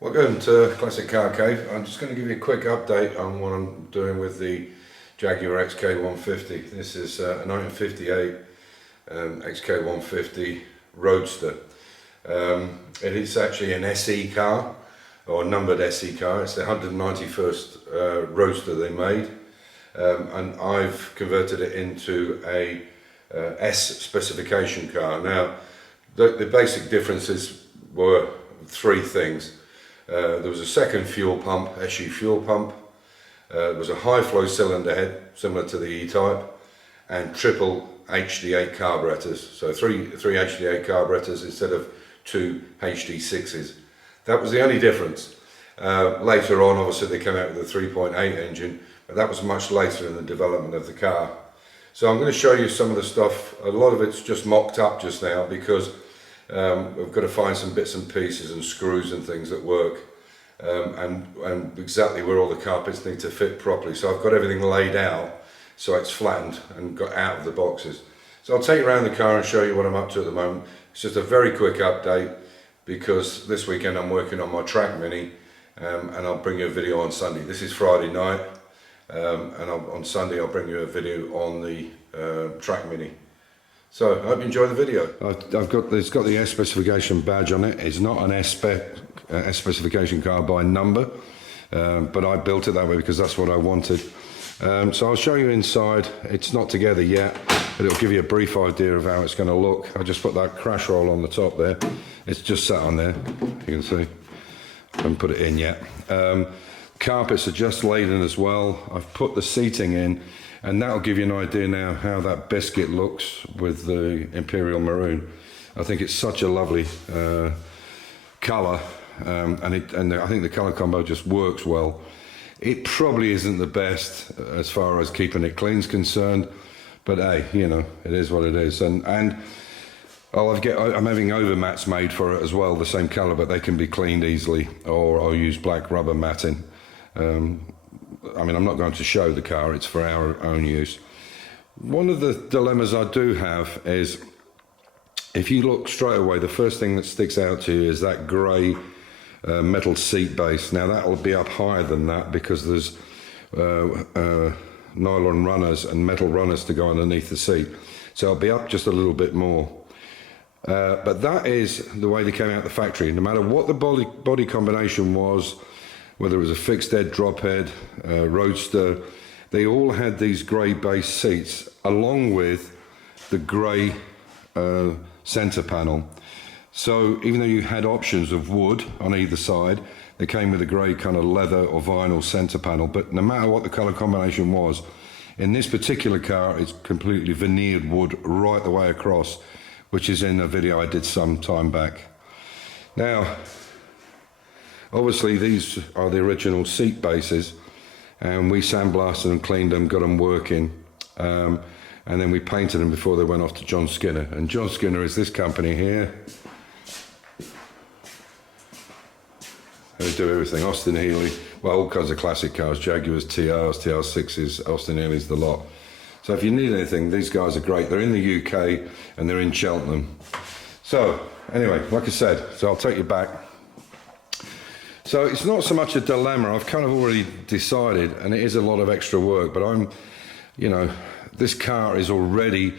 Welcome to Classic Car Cave. I'm just going to give you a quick update on what I'm doing with the Jaguar XK150. This is a 1958 XK150 Roadster. It is actually an SE car, or a numbered SE car. It's the 191st Roadster they made, and I've converted it into a S specification car. Now, the basic differences were three things. There was a second fuel pump, SU fuel pump. There was a high flow cylinder head, similar to the E-Type, and triple HD8 carburetors. So three HD8 carburetors instead of two HD6s. That was the only difference. Later on, obviously, they came out with a 3.8 engine, but that was much later in the development of the car. So I'm going to show you some of the stuff. A lot of it's just mocked up just now because we've got to find some bits and pieces and screws and things that work, and exactly where all the carpets need to fit properly. So I've got everything laid out so it's flattened and got out of the boxes. So I'll take you around the car and show you what I'm up to at the moment. It's just a very quick update because this weekend I'm working on my Track Mini, and I'll bring you a video on Sunday. This is Friday night, and on Sunday I'll bring you a video on the Track Mini. So I hope you enjoy the video. It's got the S specification badge on it. It's not an S specification car by number, but I built it that way because that's what I wanted. So I'll show you inside. It's not together yet, but it'll give you a brief idea of how it's going to look. I just put that crash roll on the top there. It's just sat on there, you can see. I haven't put it in yet. Carpets are just laid in as well. I've put the seating in, and that'll give you an idea now how that biscuit looks with the Imperial Maroon. I think it's such a lovely colour, and I think the colour combo just works well. It probably isn't the best as far as keeping it clean is concerned, but hey, you know, it is what it is. And I'm having overmats made for it as well, the same colour, but they can be cleaned easily, or I'll use black rubber matting. I mean, I'm not going to show the car, it's for our own use. One of the dilemmas I do have is, if you look straight away, the first thing that sticks out to you is that grey metal seat base. Now that'll be up higher than that because there's nylon runners and metal runners to go underneath the seat. So it'll be up just a little bit more. But that is the way they came out the factory. No matter what the body combination was, whether it was a fixed head, drop head, Roadster, they all had these grey base seats along with the grey centre panel. So even though you had options of wood on either side, they came with a grey kind of leather or vinyl centre panel. But no matter what the colour combination was, in this particular car, it's completely veneered wood right the way across, which is in a video I did some time back. Now, obviously these are the original seat bases, and we sandblasted and cleaned them, got them working, and then we painted them before they went off to John Skinner. And John Skinner is this company here. They do everything, Austin Healey, well, all kinds of classic cars, Jaguars, TRs, TR6s, Austin Healey's, the lot. So if you need anything, these guys are great. They're in the UK and they're in Cheltenham. So anyway, like I said, so I'll take you back. So it's not so much a dilemma, I've kind of already decided, and it is a lot of extra work, but this car is already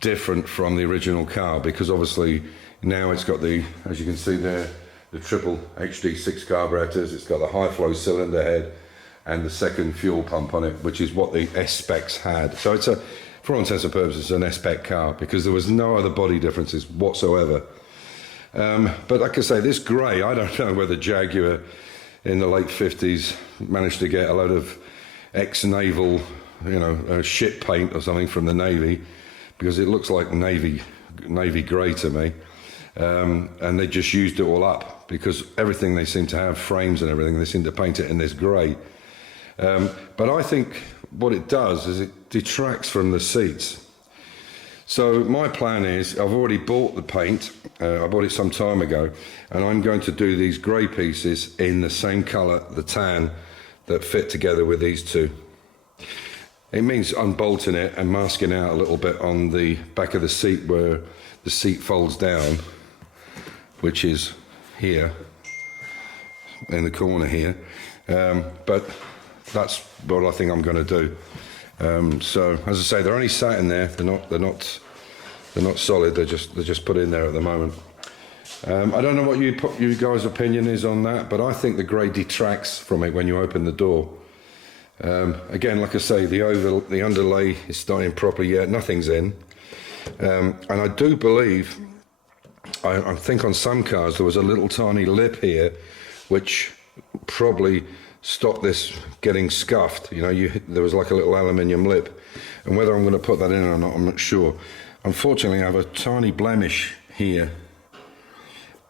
different from the original car because obviously now it's got the, as you can see there, the triple HD6 carburetors. It's got the high flow cylinder head and the second fuel pump on it, which is what the S specs had. So it's for all intents and purposes, an S spec car because there was no other body differences whatsoever. But like I say, this grey, I don't know whether Jaguar in the late 50s managed to get a load of ex-naval, ship paint or something from the Navy, because it looks like navy grey to me. And they just used it all up because everything they seem to have, frames and everything, they seem to paint it in this grey. But I think what it does is it detracts from the seats. So my plan is, I've already bought the paint, I bought it some time ago, and I'm going to do these grey pieces in the same colour, the tan, that fit together with these two. It means unbolting it and masking out a little bit on the back of the seat where the seat folds down, which is here. in the corner here, but that's what I think I'm going to do. So as I say, they're only sat in there. They're not solid. They're just put in there at the moment. I don't know what you guys' opinion is on that, but I think the grey detracts from it when you open the door. Again, like I say, the underlay is starting properly yet. Nothing's in, and I do believe, I think on some cars there was a little tiny lip here, which probably stopped this getting scuffed. You know, there was like a little aluminium lip, and whether I'm going to put that in or not, I'm not sure. Unfortunately, I have a tiny blemish here,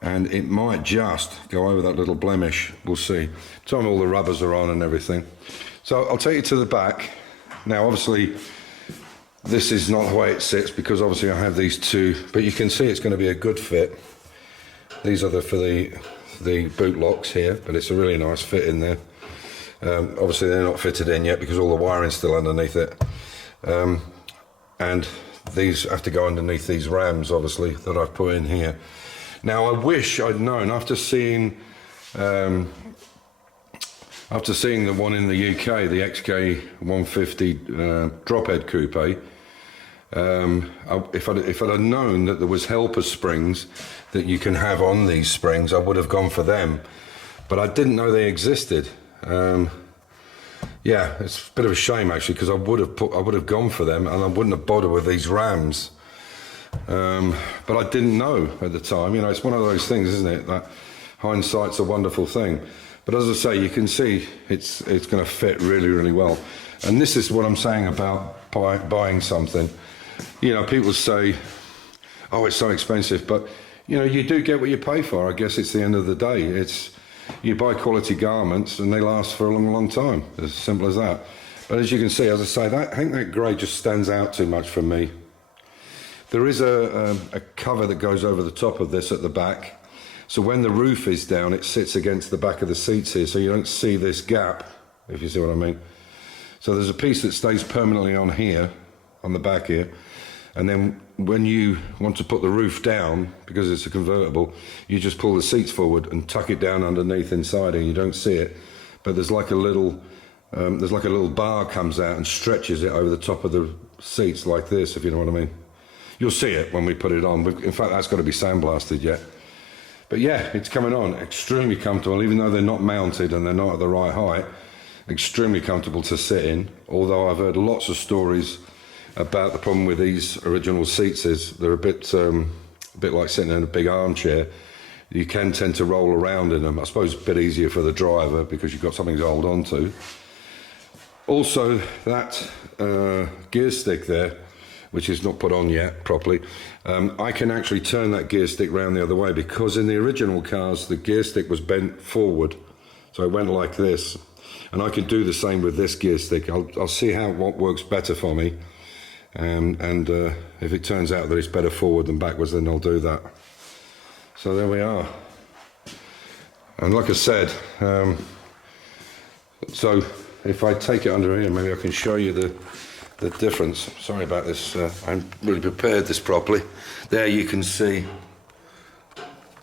and it might just go over that little blemish. We'll see. Time all the rubbers are on and everything. So I'll take you to the back. Now, obviously, this is not the way it sits because obviously I have these two, but you can see it's going to be a good fit. These are for the boot locks here, but it's a really nice fit in there. Obviously they're not fitted in yet because all the wiring's still underneath it. And these have to go underneath these rams, obviously, that I've put in here. Now I wish I'd known, after seeing the one in the UK, the XK 150 drophead coupe, if I'd have known that there was helper springs that you can have on these springs, I would have gone for them, but I didn't know they existed. Yeah, it's a bit of a shame actually, because I would have gone for them and I wouldn't have bothered with these rams. But I didn't know at the time. You know, it's one of those things, isn't it, that hindsight's a wonderful thing. But as I say, you can see it's going to fit really, really well. And this is what I'm saying about buying something. You know, people say, oh, it's so expensive, but you know, you do get what you pay for. I guess it's the end of the day. You buy quality garments and they last for a long, long time. As simple as that. But as you can see, as I say, I think that grey just stands out too much for me. There is a cover that goes over the top of this at the back. So when the roof is down, it sits against the back of the seats here, so you don't see this gap, if you see what I mean. So there's a piece that stays permanently on here, on the back here, and then when you want to put the roof down, because it's a convertible, you just pull the seats forward and tuck it down underneath inside, and you don't see it. But there's like a little bar comes out and stretches it over the top of the seats like this, if you know what I mean. You'll see it when we put it on. In fact, that's got to be sandblasted yet. But yeah, it's coming on extremely comfortable, even though they're not mounted and they're not at the right height. Extremely comfortable to sit in. Although I've heard lots of stories about the problem with these original seats is they're a bit like sitting in a big armchair. You can tend to roll around in them. I suppose it's a bit easier for the driver because you've got something to hold on to. Also, that gear stick there, which is not put on yet properly, I can actually turn that gear stick round the other way, because in the original cars the gear stick was bent forward, so it went like this, and I can do the same with this gear stick. I'll see what works better for me, and if it turns out that it's better forward than backwards, then I'll do that. So there we are. And like I said, so if I take it under here, maybe I can show you the difference. Sorry about this, I haven't really prepared this properly. There you can see,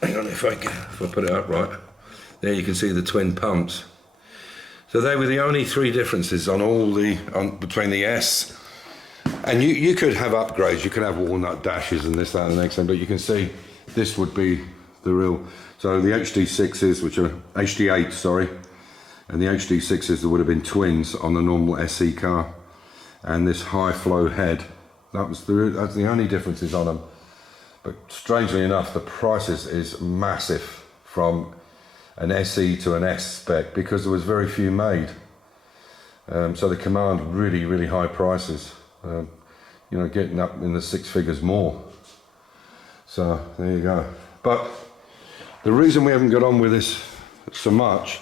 hang on, if I put it up right, there you can see the twin pumps. So they were the only three differences between the S, and you could have upgrades, you could have walnut dashes and this, that and the next thing, but you can see this would be the real, so the HD6s, which are HD8, sorry, and the HD6s that would have been twins on the normal SE car. And this high flow head, that's the only differences on them. But strangely enough, the price is massive from an SE to an S spec, because there was very few made. So they command really, really high prices. You know, getting up in the six figures more. So there you go. But the reason we haven't got on with this so much,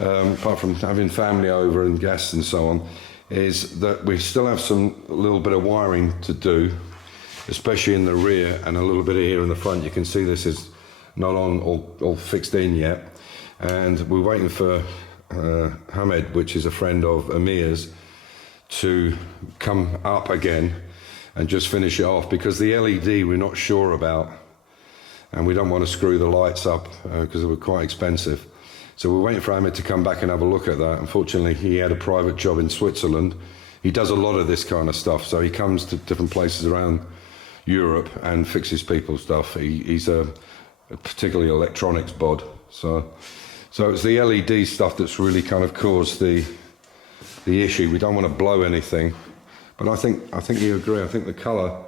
apart from having family over and guests and so on, is that we still have a little bit of wiring to do, especially in the rear and a little bit here in the front. You can see this is not on all fixed in yet, and we're waiting for Hamed, which is a friend of Amir's, to come up again and just finish it off, because the LED we're not sure about, and we don't want to screw the lights up because they were quite expensive. So we're waiting for Ahmed to come back and have a look at that. Unfortunately, he had a private job in Switzerland. He does a lot of this kind of stuff, so he comes to different places around Europe and fixes people's stuff. He's a particularly electronics bod. So it's the LED stuff that's really kind of caused the issue. We don't want to blow anything, but I think you agree. I think the colour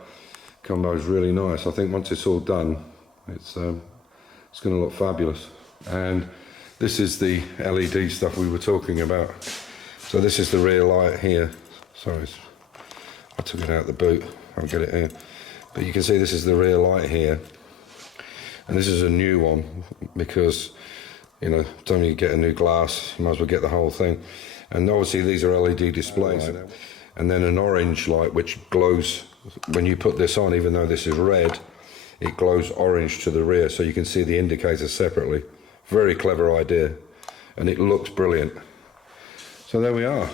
combo is really nice. I think once it's all done, it's going to look fabulous. And this is the LED stuff we were talking about. So this is the rear light here. Sorry, I took it out the boot. I'll get it here. But you can see this is the rear light here. And this is a new one because, you know, time you get a new glass, you might as well get the whole thing. And obviously these are LED displays. And then an orange light which glows when you put this on, even though this is red, it glows orange to the rear, so you can see the indicators separately. Very clever idea, and it looks brilliant. So there we are.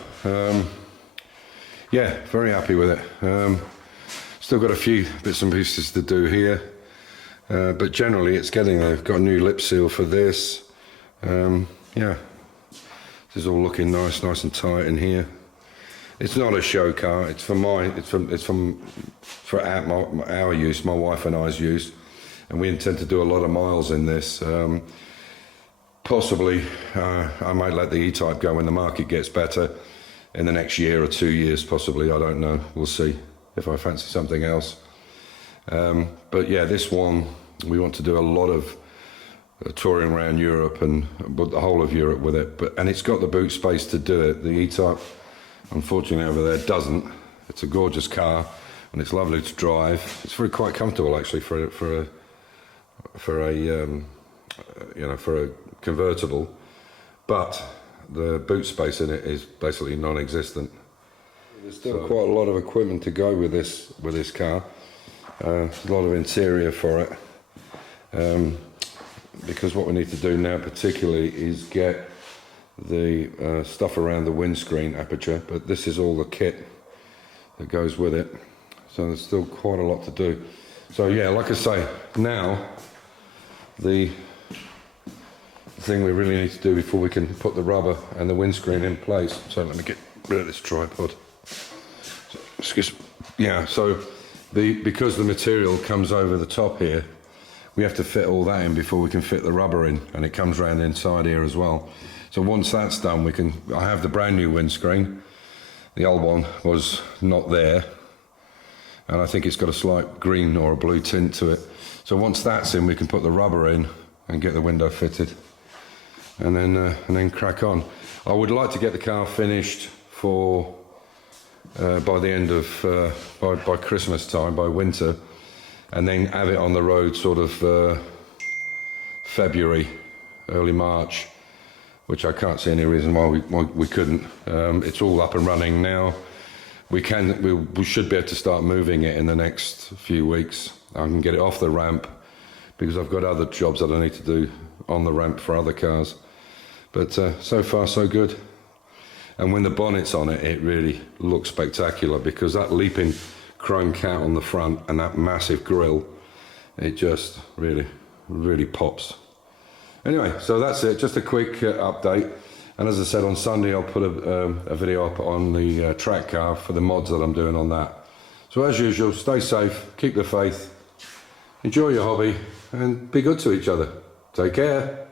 Yeah, very happy with it. Still got a few bits and pieces to do here, but generally it's getting there. I've got a new lip seal for this. Yeah, this is all looking nice and tight in here. It's not a show car. It's for our use, my wife and I's use, and we intend to do a lot of miles in this. Possibly, I might let the E-Type go when the market gets better in the next year or 2 years. Possibly, I don't know. We'll see if I fancy something else. But yeah, this one we want to do a lot of touring around Europe and the whole of Europe with it. And it's got the boot space to do it. The E-Type, unfortunately, over there doesn't. It's a gorgeous car and it's lovely to drive. It's quite comfortable actually for a convertible, but the boot space in it is basically non-existent. There's still quite a lot of equipment to go with this car. There's a lot of interior for it, because what we need to do now particularly is get the stuff around the windscreen aperture, but this is all the kit that goes with it, so there's still quite a lot to do. So yeah, like I say, now the thing we really need to do before we can put the rubber and the windscreen in place. So let me get rid of this tripod. Because the material comes over the top here, we have to fit all that in before we can fit the rubber in, and it comes around inside here as well. So once that's done, I have the brand new windscreen. The old one was not there, and I think it's got a slight green or a blue tint to it. So once that's in, we can put the rubber in and get the window fitted, and then crack on. I would like to get the car finished for by the end of by Christmas time, by winter, and then have it on the road sort of February, early March, which I can't see any reason why we couldn't. It's all up and running now. We should be able to start moving it in the next few weeks. I can get it off the ramp because I've got other jobs that I need to do on the ramp for other cars. But so far so good. And when the bonnet's on it, it really looks spectacular because that leaping chrome cat on the front and that massive grille, it just really pops. Anyway, so that's it, just a quick update. And as I said, on Sunday I'll put a video up on the track car for the mods that I'm doing on that. So as usual, stay safe, keep the faith, enjoy your hobby, and be good to each other. Take care.